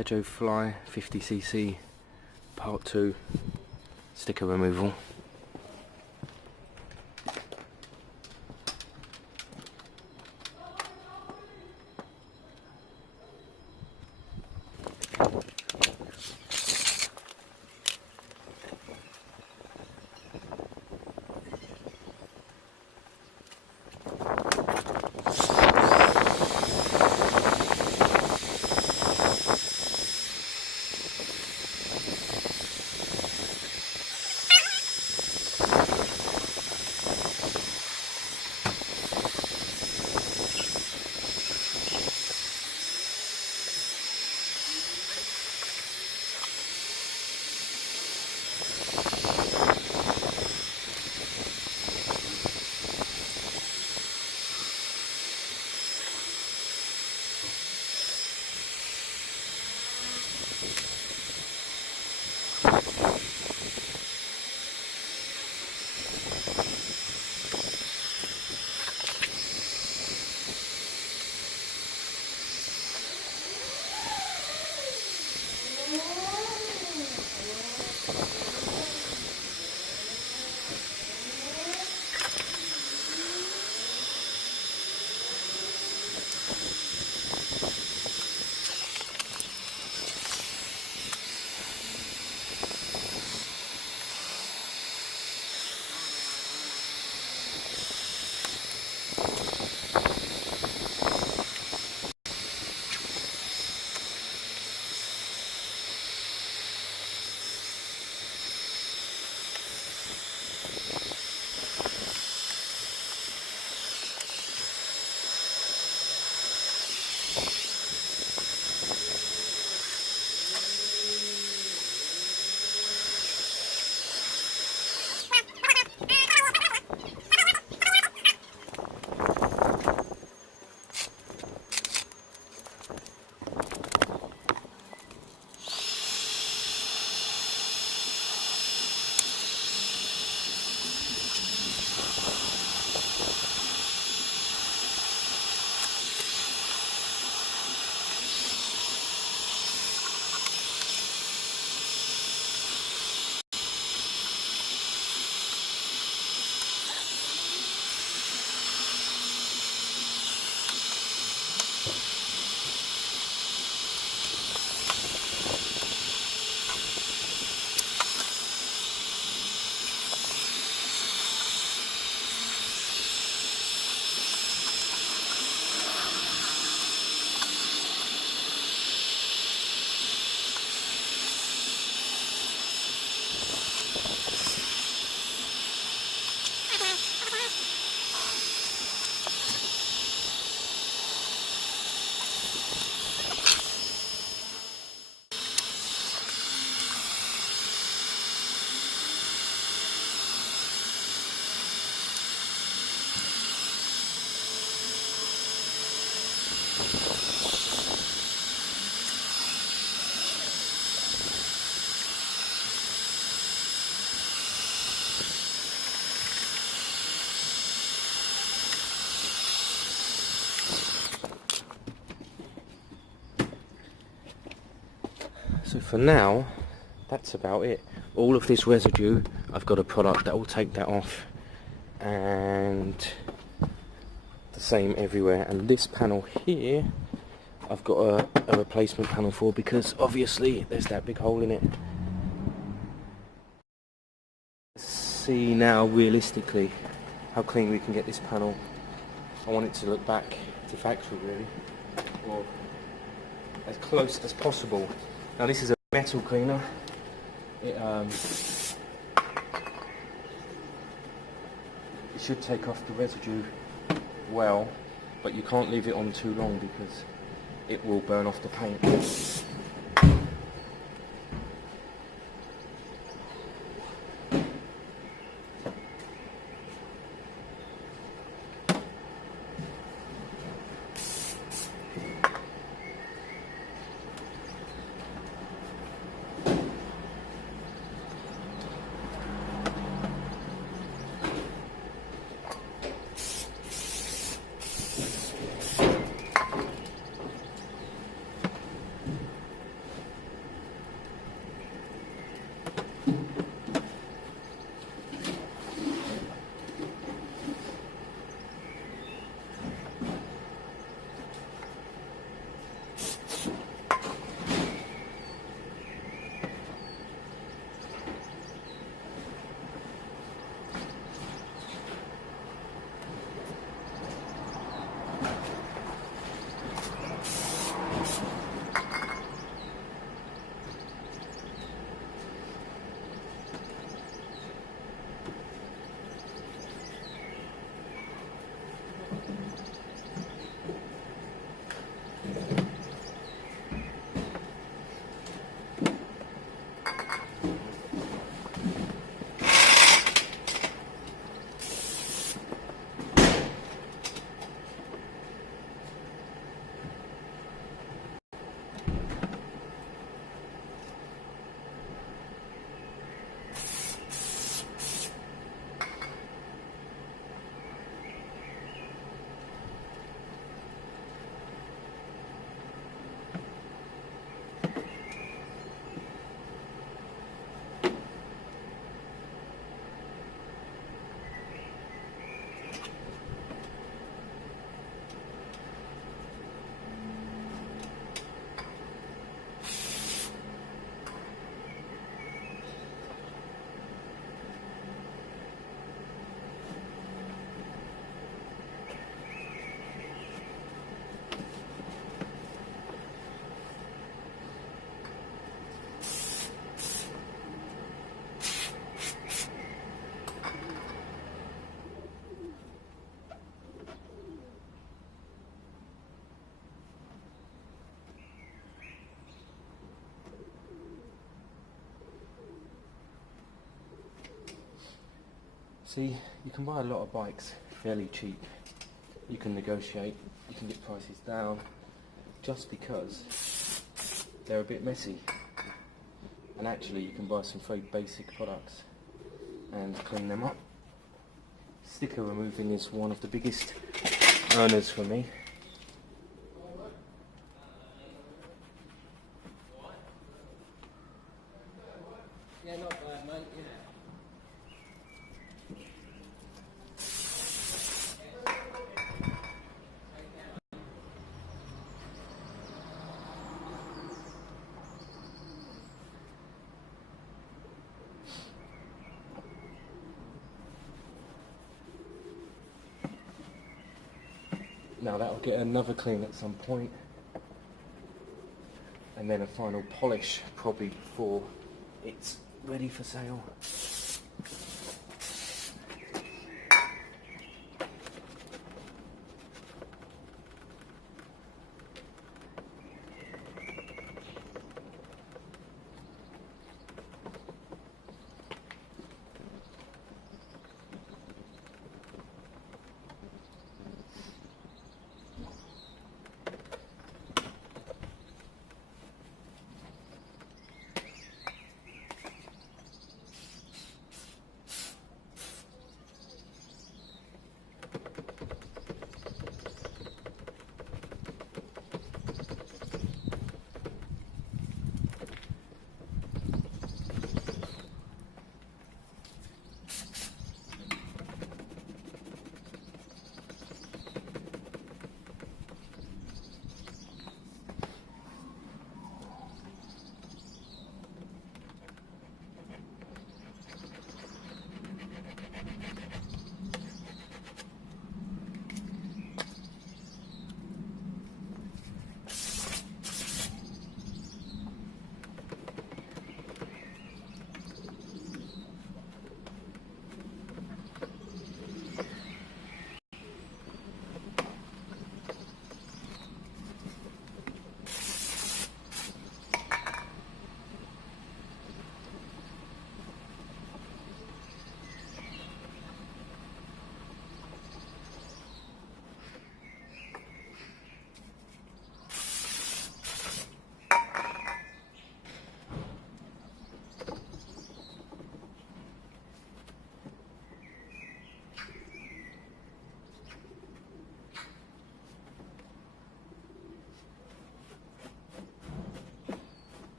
Piaggio Fly 50cc Part 2 sticker removal. So for now, that's about it. All of this residue, I've got a product that will take that off, and the same everywhere. And this panel here, I've got a replacement panel for, because obviously there's that big hole in it. See now realistically how clean we can get this panel. I want it to look back to factory really, or as close as possible. Now this is a metal cleaner. It should take off the residue well, but you can't leave it on too long because it will burn off the paint. See, you can buy a lot of bikes fairly cheap. You can negotiate, you can get prices down, just because they're a bit messy. And actually you can buy some very basic products and clean them up. Sticker removing is one of the biggest earners for me. Yeah, not bad, mate. Yeah. Now that'll get another clean at some point, and then a final polish probably before it's ready for sale.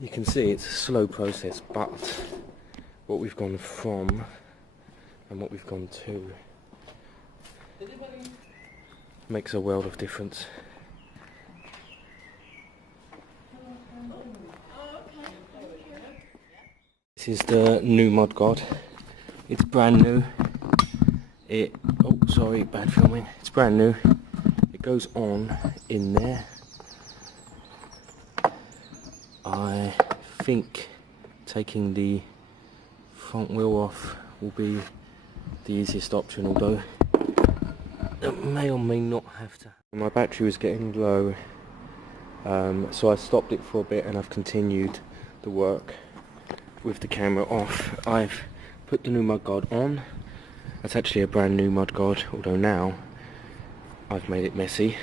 You can see it's a slow process, but what we've gone from and what we've gone to makes a world of difference. This is the new mod guard. It's brand new. Oh sorry, bad filming. It's brand new. It goes on in there. I think taking the front wheel off will be the easiest option, although it may or may not have to. My battery was getting low, so I stopped it for a bit and I've continued the work with the camera off. I've put the new mudguard on. That's actually a brand new mudguard, although now I've made it messy.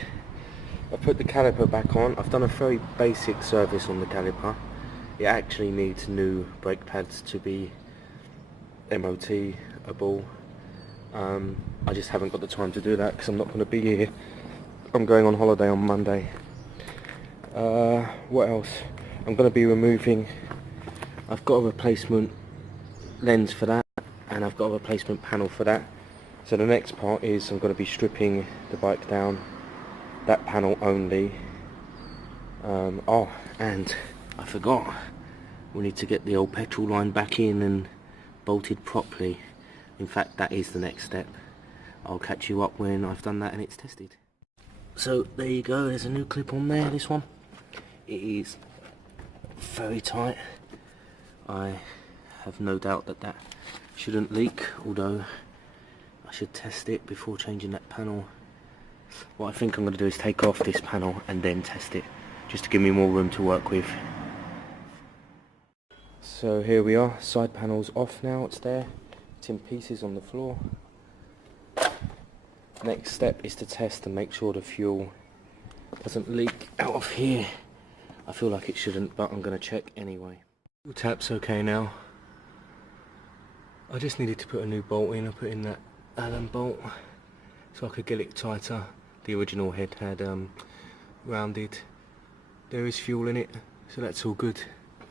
I put the caliper back on. I've done a very basic service on the caliper. It actually needs new brake pads to be MOT-able. I just haven't got the time to do that because I'm not going to be here. I'm going on holiday on Monday. What else? I'm going to be removing... I've got a replacement lens for that, and I've got a replacement panel for that. So the next part is I'm going to be stripping the bike down, that panel only. Oh, and I forgot, we need to get the old petrol line back in and bolted properly. In fact, that is the next step. I'll catch you up when I've done that and it's tested. So there you go, there's a new clip on there, this one. It is very tight. I have no doubt that that shouldn't leak, although I should test it before changing that panel. What I think I'm going to do is take off this panel and then test it, just to give me more room to work with. So here we are, side panel's off now, it's there. It's in pieces on the floor. Next step is to test and make sure the fuel doesn't leak out of here. I feel like it shouldn't, but I'm going to check anyway. The tap's okay now. I just needed to put a new bolt in. I put in that Allen bolt so I could get it tighter. The original head had rounded. There is fuel in it, so that's all good.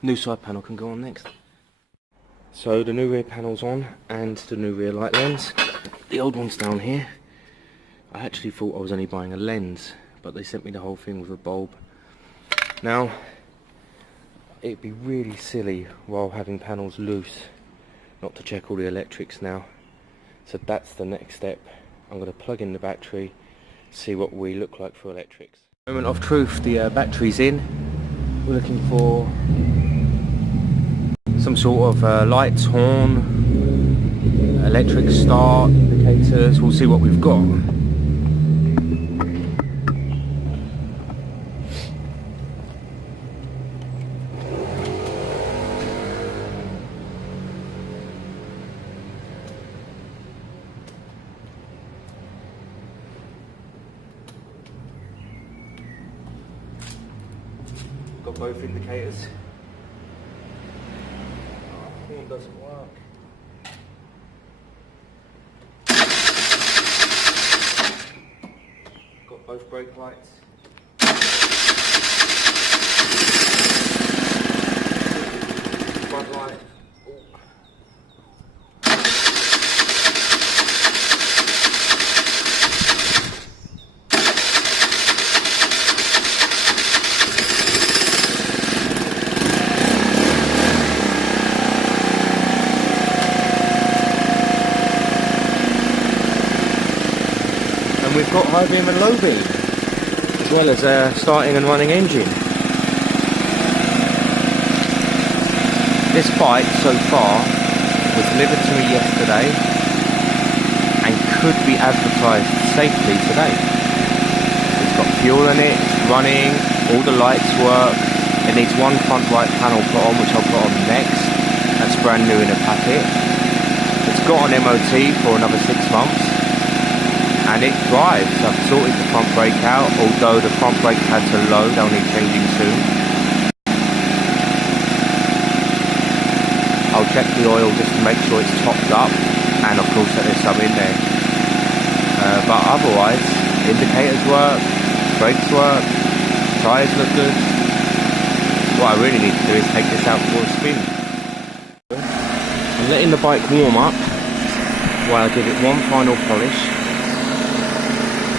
New side panel can go on next. So the new rear panel's on and the new rear light lens. The old one's down here. I actually thought I was only buying a lens, but they sent me the whole thing with a bulb. Now, it'd be really silly while having panels loose not to check all the electrics now. So that's the next step. I'm going to plug in the battery, see what we look like for electrics. Moment of truth, the battery's in. We're looking for some sort of lights, horn, electric start, indicators. We'll see what we've got. Got both indicators. Oh, horn doesn't work. Got both brake lights. Front light. We've got high beam and low beam, as well as a starting and running engine. This bike so far was delivered to me yesterday and could be advertised safely today. It's got fuel in it, it's running, all the lights work. It needs one front right panel put on, which I'll put on next. That's brand new in a packet. It's got an MOT for another 6 months. And it drives. I've sorted the front brake out, although the front brake pads are low, they'll need changing soon. I'll check the oil just to make sure it's topped up, and of course that there's some in there. But otherwise, indicators work, brakes work, tyres look good. What I really need to do is take this out for a spin. I'm letting the bike warm up while I give it one final polish.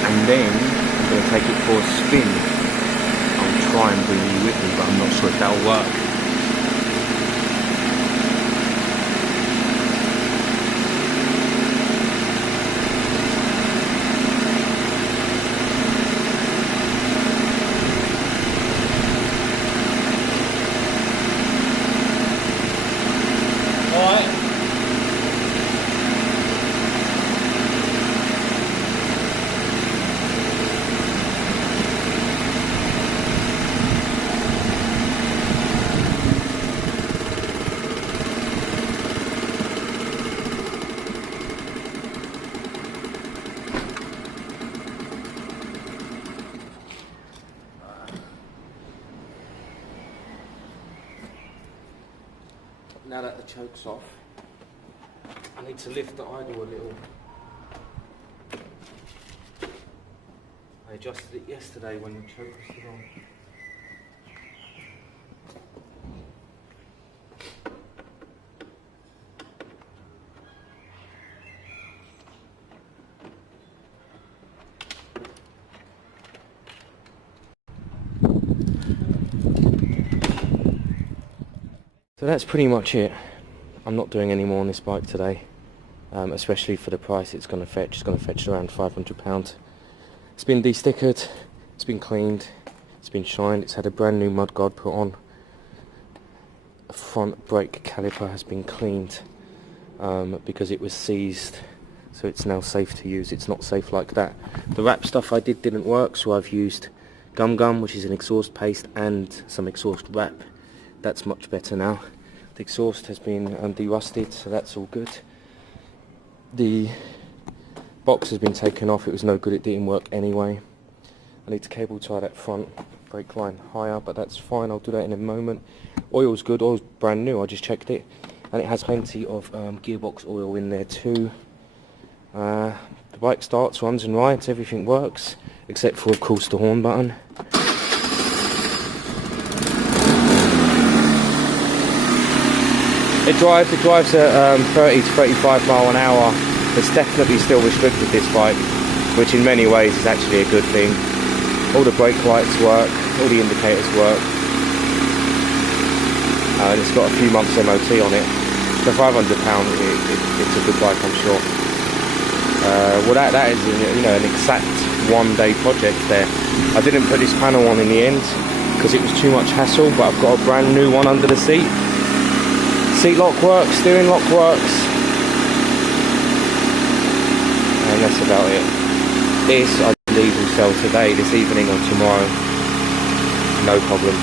And then I'm going to take it for a spin. I'll try and bring you with me, but I'm not sure if that'll work. now that the choke's off, I need to lift the idle a little. I adjusted it yesterday when the choke was still on. So that's pretty much it. I'm not doing any more on this bike today, especially for the price it's going to fetch. It's going to fetch around £500. It's been de-stickered, it's been cleaned, it's been shined, it's had a brand new mudguard put on. A front brake caliper has been cleaned because it was seized, so it's now safe to use. It's not safe like that. The wrap stuff I did didn't work, so I've used gum, which is an exhaust paste, and some exhaust wrap. That's much better now. The exhaust has been de-rusted, so that's all good. The box has been taken off, it was no good, it didn't work anyway. I need to cable tie that front brake line higher, but that's fine, I'll do that in a moment. Oil's good, oil's brand new, I just checked it. And it has plenty of gearbox oil in there too. The bike starts, runs and rides, everything works, except for of course the horn button. It drives at 30 to 35 mile an hour. It's definitely still restricted, this bike, which in many ways is actually a good thing. All the brake lights work, all the indicators work, and it's got a few months MOT on it. For £500, it's a good bike, I'm sure. Well, that is an exact one-day project there. I didn't put this panel on in the end because it was too much hassle, but I've got a brand new one under the seat. Seat lock works, steering lock works, and that's about it. This I believe will sell today, this evening or tomorrow, no problem.